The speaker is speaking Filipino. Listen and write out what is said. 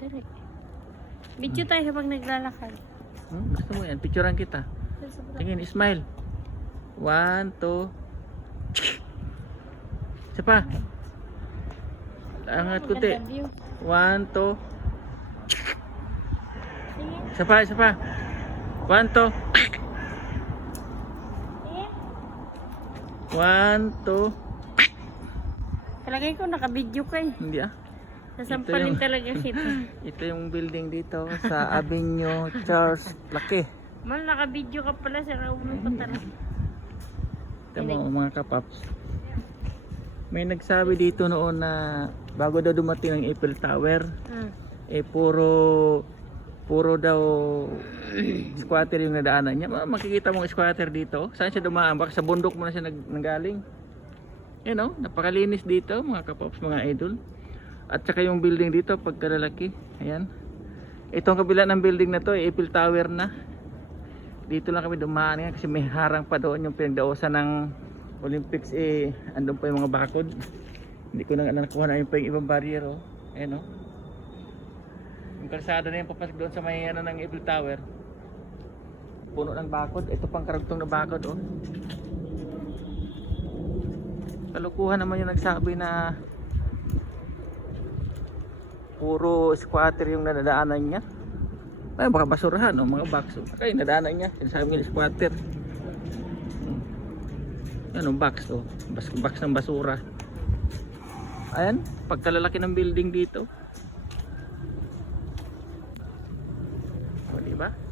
Direk. Video tayo habang naglalakad. Hmm? Gusto mo yan? Picturean kita. Tingin, smile. One, two. Isa pa. Angat view. One, two. Isa pa, isa pa. One, two. One, two. Palagay ko naka-video ka eh. Hindi ah. Sasampalin yung- talaga kita. Ito yung building dito sa Avenue Charles Laki. Mal, naka-video ka pala sa Rauno pa talaga. Ito mo mga kapaps. May nagsabi dito noon na bago daw dumating ang Eiffel Tower, Ah. eh puro puro daw squatter yung nadaanan niya. Ma- Makikita mo ang squatter dito. Saan siya dumaan? Baka sa bundok mo na siya nag nanggaling. You know, napakalinis dito mga kapops, mga idol. At saka yung building dito pagkalalaki. Ayan. Itong kabila ng building na to, eh, Eiffel Tower na. Dito lang kami dumaan nga kasi may harang pa doon yung pinagdaosan ng Olympics eh andun pa yung mga bakod. Hindi ko na nakuha na yung yung ibang barrier oh. Ayan oh. Yung kalsada na yung papasok doon sa may ano ng Eiffel Tower. Puno ng bakod. Ito pang karugtong na bakod oh. Kalukuhan naman yung nagsabi na puro squatter yung nadadaanan niya. Ay baka basurahan o mga box oh. o kaya nadaanan niya. Sinasabi niya squatter. Hmm. Yan o box o box, ng basura. Ayan pagkalalaki ng building dito. O diba